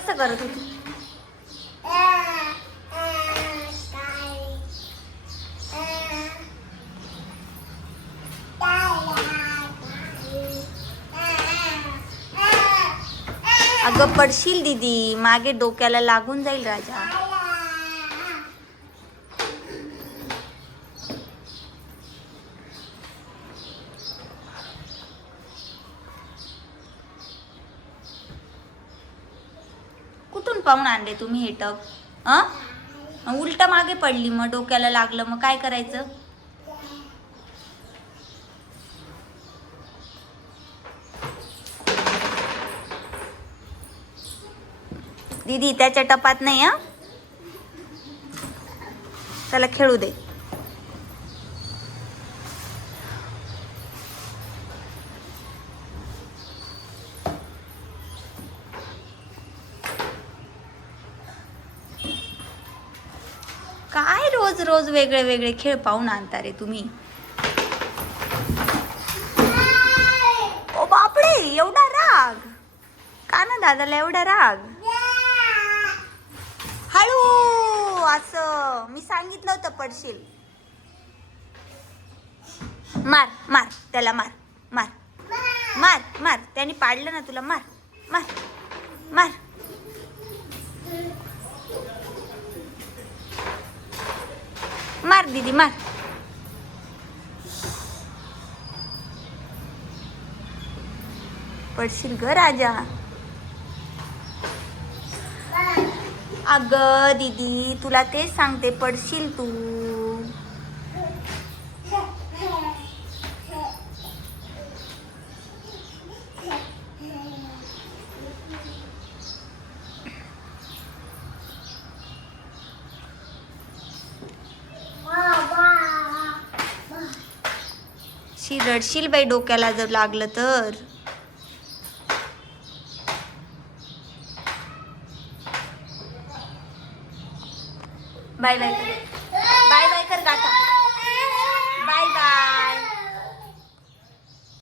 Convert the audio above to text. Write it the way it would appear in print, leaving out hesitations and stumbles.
कसं करत होती? अगं पडशील दीदी, मागे डोक्याला लागून जाईल राजा. कुठून पाहून आणले तुम्ही हे टब? उलट मागे पडली, मग डोक्याला लागलं, मग काय करायचं? दीदी त्याच्या टपात नाही. त्याला खेळू दे. काय रोज रोज वेगळे वेगळे खेळ पाहून आणता रे तुम्ही? ओ बापडे, एवढा राग? काना दादाला एवढा राग? हळू. असं मी सांगितलं होतं पडशील. मार मार त्याला, मार मार मार मार. त्याने पाडलं ना तुला, मार मार मार. मार दीदी मार. पडशील ग राजा. अगं दीदी तुला तेच सांगते, पडशील तू. रडशील बाई, डोक्याला जर लागलं तर. Bye bye.